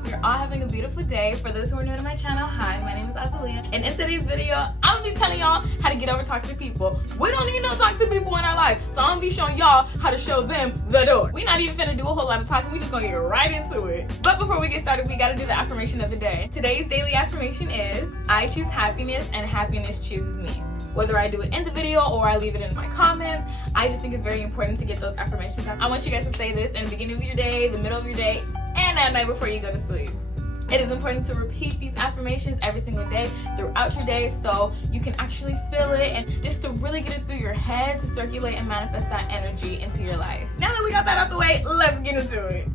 hope you're all having a beautiful day. For those who are new to my channel, hi, my name is Azalia, and in today's video, I'm gonna be telling y'all how to get over toxic people. We don't need no toxic people in our life, so I'm gonna be showing y'all how to show them the door. We're not even gonna do a whole lot of talking, we just gonna get right into it. But before we get started, we gotta do the affirmation of the day. Today's daily affirmation is, I choose happiness and happiness chooses me. Whether I do it in the video or I leave it in my comments, I just think it's very important to get those affirmations out. I want you guys to say this in the beginning of your day, the middle of your day, and at night before you go to sleep. It is important to repeat these affirmations every single day throughout your day so you can actually feel it and just to really get it through your head to circulate and manifest that energy into your life. Now that we got that out the way, let's get into it.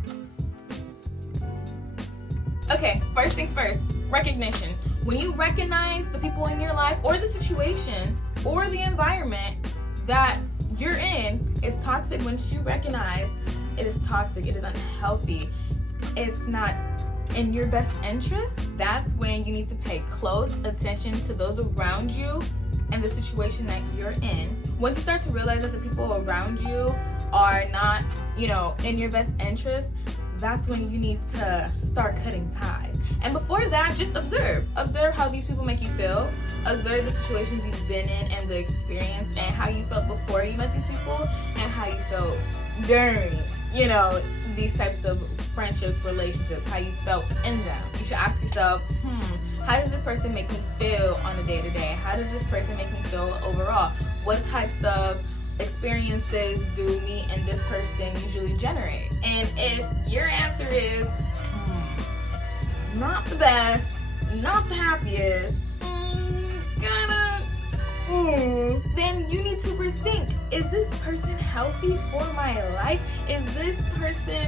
Okay, first things first, recognition. When you recognize the people in your life or the situation or the environment that you're in is toxic, once you recognize it is toxic, it is unhealthy, it's not in your best interest, that's when you need to pay close attention to those around you and the situation that you're in. Once you start to realize that the people around you are not, in your best interest, that's when you need to start cutting ties. And before that, just observe. Observe how these people make you feel. Observe the situations you've been in and the experience and how you felt before you met these people and how you felt during, these types of friendships, relationships, how you felt in them. You should ask yourself, how does this person make me feel on a day-to-day? How does this person make me feel overall? What types of experiences do me and this person usually generate? And if your answer is not the best, not the happiest, then you need to rethink, is this person healthy for my life? Is this person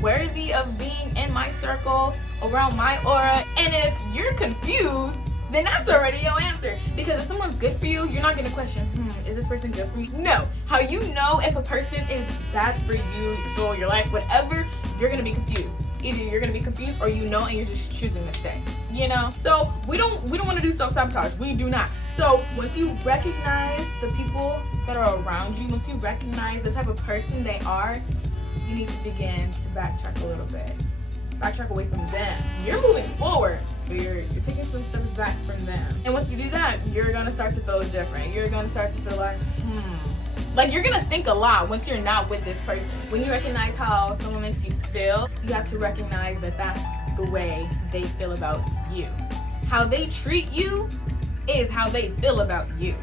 worthy of being in my circle, around my aura? And if you're confused, then that's already your answer. Because if someone's good for you, you're not gonna question, is this person good for me? No. How you know if a person is bad for you, your soul, your life, whatever, you're gonna be confused. Either you're gonna be confused or and you're just choosing to stay. So we don't want to do self-sabotage. We do not. So once you recognize the people that are around you, once you recognize the type of person they are, you need to begin to backtrack a little bit. Backtrack away from them. You're moving forward, but you're taking some steps back from them. And once you do that, you're gonna start to feel different. You're gonna start to feel like you're gonna think a lot once you're not with this person. When you recognize how someone makes you feel, you have to recognize that that's the way they feel about you. How they treat you is how they feel about you.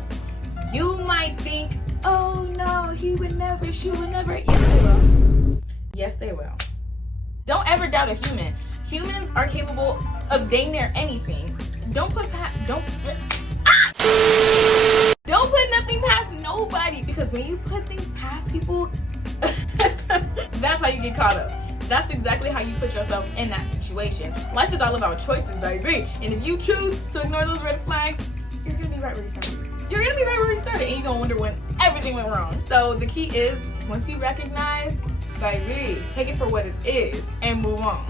You might think, oh no, she would never. Yes, they will. Yes, they will. Don't ever doubt a human. Humans are capable of dang near anything. Don't put nothing past nobody, because when you put things past people, that's how you get caught up. That's exactly how you put yourself in that situation. Life is all about choices, baby. And if you choose to ignore those red flags, you're gonna be right where you started. You're gonna be right where you started, and you're gonna wonder when everything went wrong. So the key is, once you recognize, baby, take it for what it is and move on.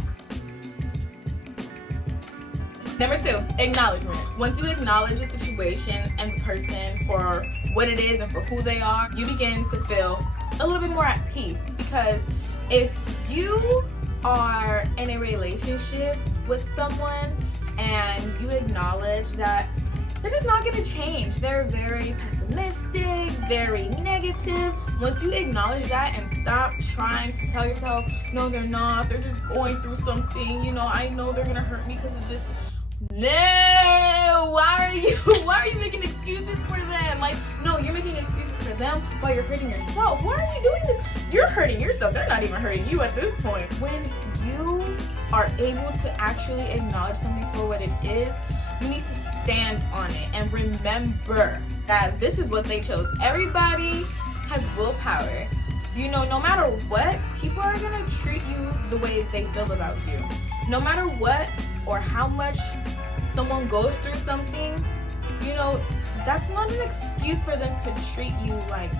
Number 2, acknowledgement. Once you acknowledge the situation and the person for what it is and for who they are, you begin to feel a little bit more at peace. Because if you are in a relationship with someone and you acknowledge that they're just not gonna change, they're very pessimistic, very negative. Once you acknowledge that and stop trying to tell yourself, no, they're not, they're just going through something, I know they're gonna hurt me because of this. No, why are you making excuses for them? No, you're making excuses for them while you're hurting yourself. Why are you doing this? You're hurting yourself. They're not even hurting you at this point. When you are able to actually acknowledge something for what it is, you need to stand on it and remember that this is what they chose. Everybody has willpower. No matter what, people are gonna treat you the way they feel about you. No matter what or how much someone goes through something, that's not an excuse for them to treat you like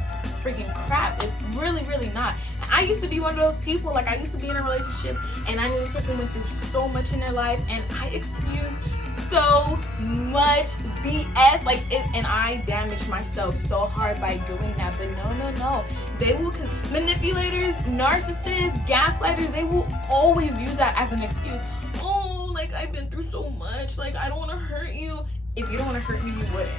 freaking crap. It's really, really not. I used to be one of those people, I used to be in a relationship and I knew this person went through so much in their life and I excused so much BS, and I damaged myself so hard by doing that. But no, they will manipulators, narcissists, gaslighters, they will always use that as an excuse. like, I've been through so much. Like, I don't want to hurt you. If you don't want to hurt me, you wouldn't.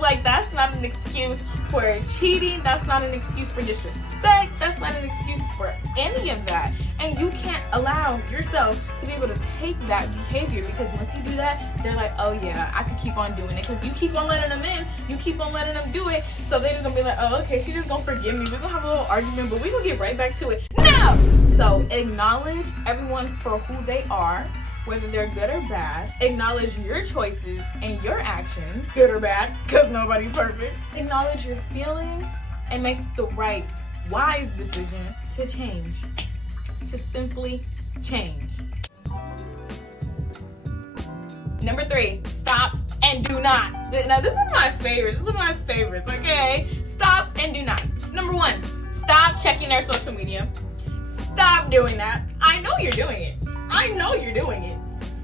Like, that's not an excuse for cheating. That's not an excuse for disrespect. That's not an excuse for any of that. And you can't allow yourself to be able to take that behavior, because once you do that, they're like, oh yeah, I could keep on doing it. Because you keep on letting them in. You keep on letting them do it. So they're just going to be like, oh, okay, she just going to forgive me. We're going to have a little argument, but we're going to get right back to it. No! So acknowledge everyone for who they are, whether they're good or bad. Acknowledge your choices and your actions, good or bad, because nobody's perfect. Acknowledge your feelings and make the right, wise decision to change. To simply change. Number 3, stops and do nots. Now this is my favorites. This is my favorites, okay? Stops and do nots. Number 1, stop checking their social media. Stop doing that. I know you're doing it. I know you're doing it.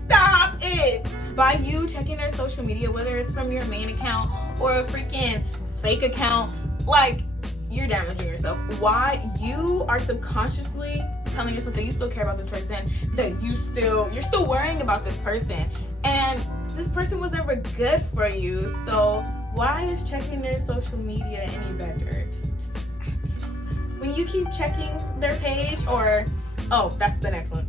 Stop it. By you checking their social media, whether it's from your main account or a freaking fake account, like, you're damaging yourself. Why? You are subconsciously telling yourself that you still care about this person, that you're still worrying about this person, and this person was never good for you. So why is checking their social media any better? Just ask yourself that. When you keep checking their page, or oh, that's the next one.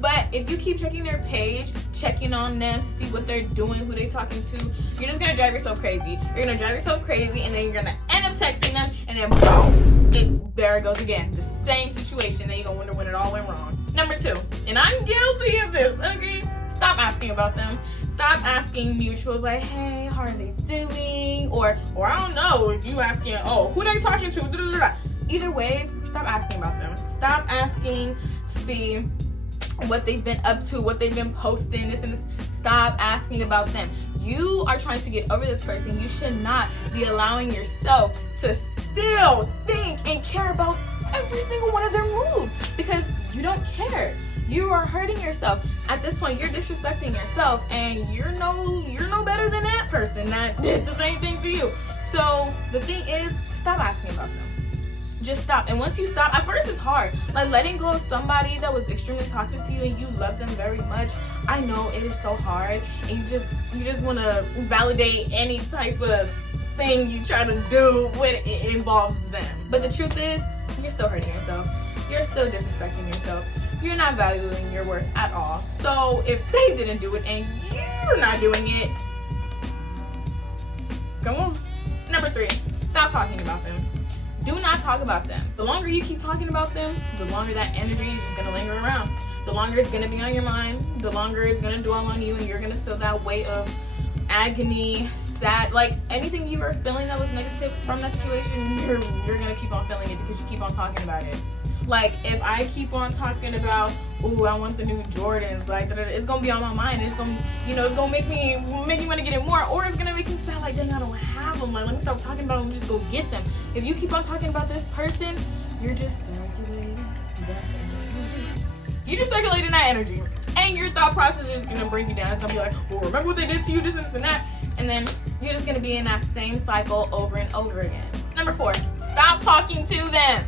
But if you keep checking their page, checking on them to see what they're doing, who they're talking to, you're just gonna drive yourself crazy. You're gonna drive yourself crazy, and then you're gonna end up texting them, and then boom, there it goes again. The same situation, and you're gonna wonder when it all went wrong. Number 2, and I'm guilty of this, okay? Stop asking about them. Stop asking mutuals like, hey, how are they doing? Or I don't know, if you asking, oh, who they talking to? Either way, stop asking about them. Stop asking to see what they've been up to, what they've been posting, this and this. Stop asking about them. You are trying to get over this person. You should not be allowing yourself to still think and care about every single one of their moves, because you don't care. You are hurting yourself. At this point, you're disrespecting yourself, and you're no better than that person that did the same thing to you. So the thing is, stop asking about them. Just stop. And once you stop, at first it's hard. Like, letting go of somebody that was extremely toxic to you and you love them very much. I know it is so hard, and you just want to validate any type of thing you try to do when it involves them. But the truth is, you're still hurting yourself. You're still disrespecting yourself. You're not valuing your worth at all. So if they didn't do it and you're not doing it, come on. Number 3, stop talking about them. Do not talk about them. The longer you keep talking about them, the longer that energy is just gonna linger around. The longer it's gonna be on your mind, the longer it's gonna dwell on you, and you're gonna feel that weight of agony, sad, like anything you were feeling that was negative from that situation, you're gonna keep on feeling it because you keep on talking about it. Like, if I keep on talking about, ooh, I want the new Jordans, like, it's gonna be on my mind. It's gonna, it's gonna make me want to get it more, or it's gonna make me sound like, dang, I don't have them. Like, let me stop talking about them and just go get them. If you keep on talking about this person, you're just circulating that energy. You're just circulating that energy, and your thought process is gonna bring you down. It's gonna be like, well, remember what they did to you, this and that, and then you're just gonna be in that same cycle over and over again. Number 4, stop talking to them.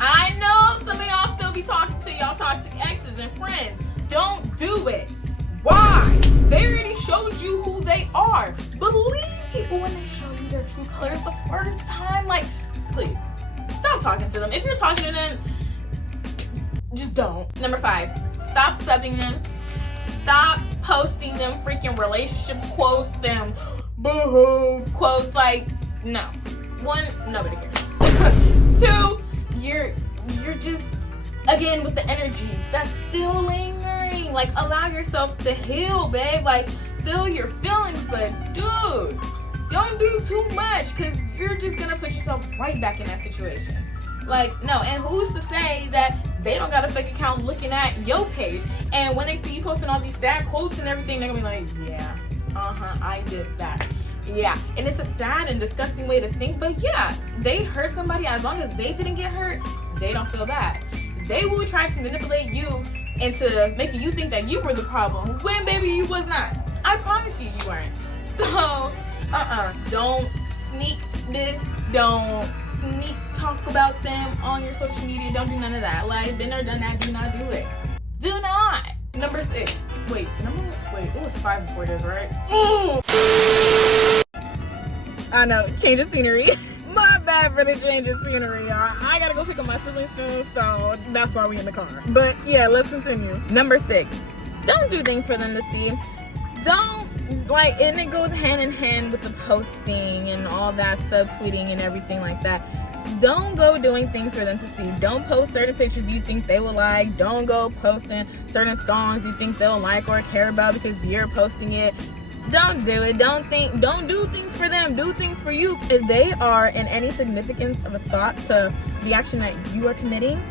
I know some of y'all still be talking to y'all toxic exes and friends. Don't do it. Why? They already showed you who they are. Believe people when they show you their true colors the first time. Like, please, stop talking to them. If you're talking to them, just don't. Number 5, stop subbing them. Stop posting them freaking relationship quotes, them boo-hoo quotes. Like, no. 1, nobody cares. 2, you're just, again, with the energy that's still lingering. Like, allow yourself to heal, babe. Like, feel your feelings, but dude, don't do too much, because you're just gonna put yourself right back in that situation. Like, no. And who's to say that they don't got a fake account looking at your page, and when they see you posting all these sad quotes and everything, they're gonna be like, yeah, I did that. Yeah, and it's a sad and disgusting way to think, but yeah, they hurt somebody. As long as they didn't get hurt, they don't feel bad. They will try to manipulate you into making you think that you were the problem, when baby you was not. I promise you, you weren't. So, don't sneak this. Don't sneak talk about them on your social media. Don't do none of that. Like, been there, done that. Do not do it. Do not. Number 6, it was 5 before this, right? I know, change of scenery. My bad for the change of scenery, y'all. I gotta go pick up my siblings soon, so that's why we in the car. But yeah, let's continue. Number 6, don't do things for them to see. And it goes hand in hand with the posting and all that subtweeting and everything like that. Don't go doing things for them to see. Don't post certain pictures you think they will like. Don't go posting certain songs you think they'll like or care about because you're posting it. Don't do it. Don't do things for them. Do things for you. If they are in any significance of a thought to the action that you are committing,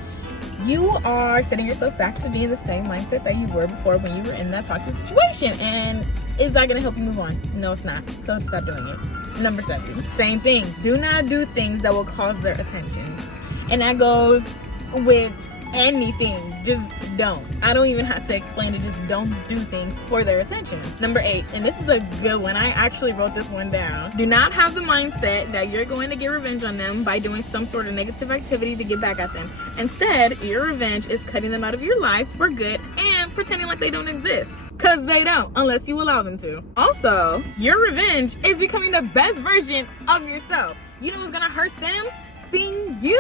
you are setting yourself back to be in the same mindset that you were before when you were in that toxic situation. And is that going to help you move on? No, it's not. So stop doing it. Number 7, same thing. Do not do things that will cause their attention. And that goes with anything. Just don't. I don't even have to explain it. Just don't do things for their attention. Number 8, and this is a good one. I actually wrote this one down. Do not have the mindset that you're going to get revenge on them by doing some sort of negative activity to get back at them. Instead, your revenge is cutting them out of your life for good and pretending like they don't exist. Because they don't, unless you allow them to. Also, your revenge is becoming the best version of yourself. You know what's going to hurt them? Seeing you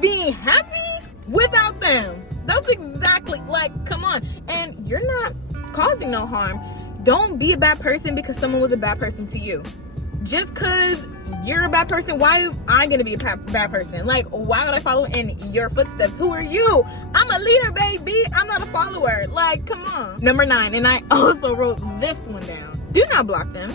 being happy without them. That's exactly, come on. And you're not causing no harm. Don't be a bad person because someone was a bad person to you. Just because you're a bad person, why am I going to be a bad person? Why would I follow in your footsteps? Who are you? I'm a leader, baby. I'm not a follower. Come on. Number 9, and I also wrote this one down. Do not block them.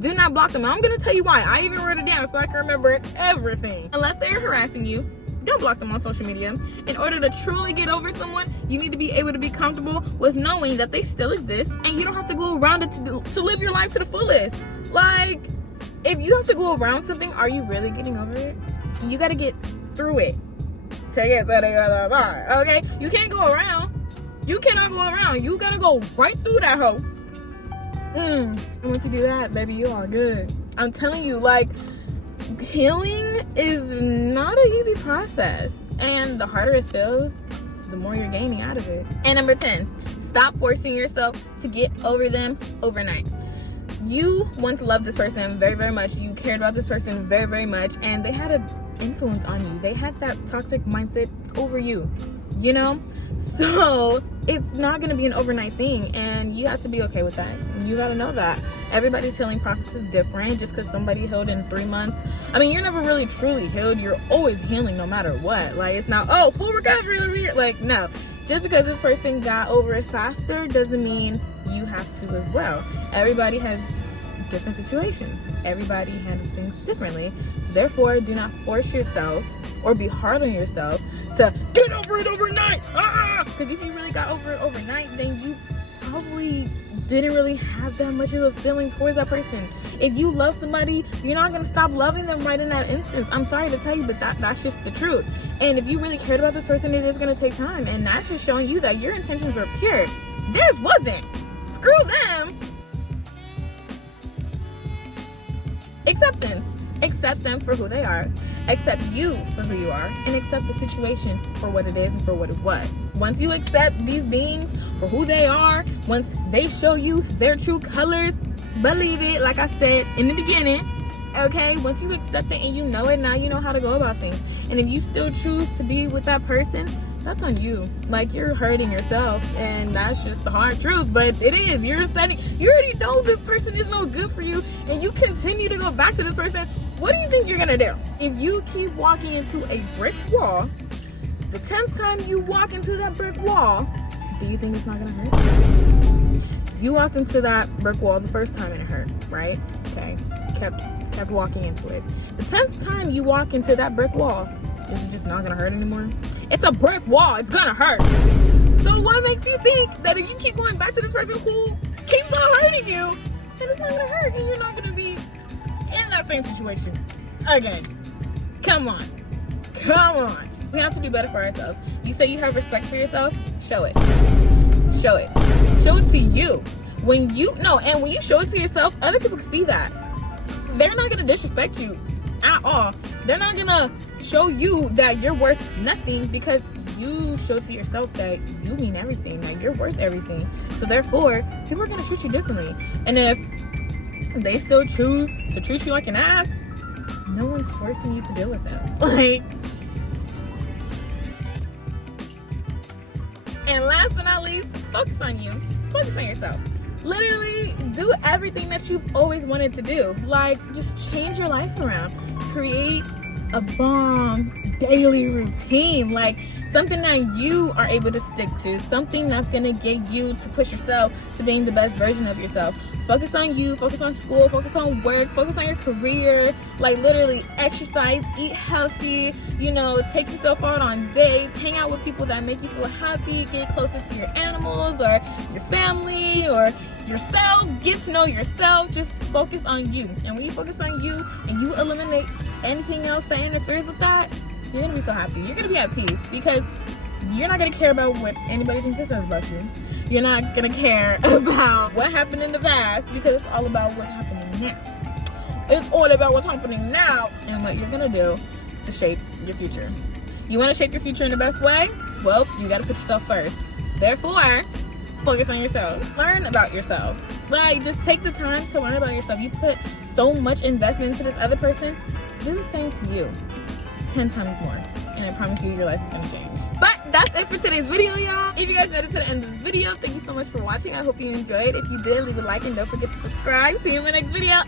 Do not block them. I'm going to tell you why. I even wrote it down so I can remember everything. Unless they are harassing you, don't block them on social media. In order to truly get over someone, you need to be able to be comfortable with knowing that they still exist and you don't have to go around it to live your life to the fullest. If you have to go around something, are you really getting over it? You got to get through it to get to the other side, okay? You can't go around. You cannot go around. You got to go right through that hole. Once you do that, baby, you are good. I'm telling you, healing is not an easy process. And the harder it feels, the more you're gaining out of it. And number 10, stop forcing yourself to get over them overnight. You once loved this person very, very much. You cared about this person very, very much. And they had an influence on you. They had that toxic mindset over you, you know? So it's not going to be an overnight thing. And you have to be okay with that. You got to know that. Everybody's healing process is different. Just because somebody healed in 3 months. I mean, you're never really truly healed. You're always healing no matter what. It's not, full recovery over here. No. Just because this person got over it faster doesn't mean you have to as well. Everybody has different situations. Everybody handles things differently. Therefore, do not force yourself or be hard on yourself to get over it overnight. Because if you really got over it overnight, then you probably didn't really have that much of a feeling towards that person. If you love somebody, you're not going to stop loving them right in that instance. I'm sorry to tell you, but that's just the truth. And if you really cared about this person, it is going to take time. And that's just showing you that your intentions were pure. Theirs wasn't. Screw them. Acceptance. Accept them for who they are. Accept you for who you are. And accept the situation for what it is and for what it was. Once you accept these beings for who they are, once they show you their true colors, believe it, like I said in the beginning, okay? Once you accept it and you know it, now you know how to go about things. And if you still choose to be with that person, that's on you. You're hurting yourself, and that's just the hard truth, but it is. You already know this person is no good for you, and you continue to go back to this person. What do you think you're gonna do? If you keep walking into a brick wall, the 10th time you walk into that brick wall, do you think it's not gonna hurt? You walked into that brick wall the first time and it hurt, right? Okay, kept walking into it. The 10th time you walk into that brick wall, is it just not gonna hurt anymore? It's a brick wall, it's gonna hurt. So what makes you think that if you keep going back to this person who keeps on hurting you, then it's not gonna hurt and you're not gonna be in that same situation again? Come on. We have to do better for ourselves. You say you have respect for yourself, show it. Show it to you. When you show it to yourself, other people can see that. They're not gonna disrespect you at all. They're not gonna show you that you're worth nothing because you show to yourself that you mean everything, that you're worth everything. So therefore, people are gonna treat you differently. And if they still choose to treat you like an ass, no one's forcing you to deal with them. Like, and last but not least, focus on you. Focus on yourself. Literally do everything that you've always wanted to do. Like, just change your life around. Create a bomb daily routine, like something that you are able to stick to, something that's gonna get you to push yourself to being the best version of yourself. Focus on you, focus on school, focus on work, focus on your career. Like, literally exercise, eat healthy, you know, take yourself out on dates, hang out with people that make you feel happy, get closer to your animals or your family or yourself, get to know yourself. Just focus on you. And when you focus on you and you eliminate anything else that interferes with that, you're gonna be so happy. You're gonna be at peace, because you're not gonna care about what anybody thinks says about you. You're not gonna care about what happened in the past, because it's all about what's happening now. It's all about what's happening now and what you're gonna do to shape your future. You wanna shape your future in the best way? Well, you gotta put yourself first. Therefore, focus on yourself. Learn about yourself. Like, just take the time to learn about yourself. You put so much investment into this other person, do the same to you 10 times more, and I promise you, your life is gonna change. But that's it for today's video, y'all. If you guys made it to the end of this video, thank you so much for watching. I hope you enjoyed. If you did, leave a like and don't forget to subscribe. See you in my next video.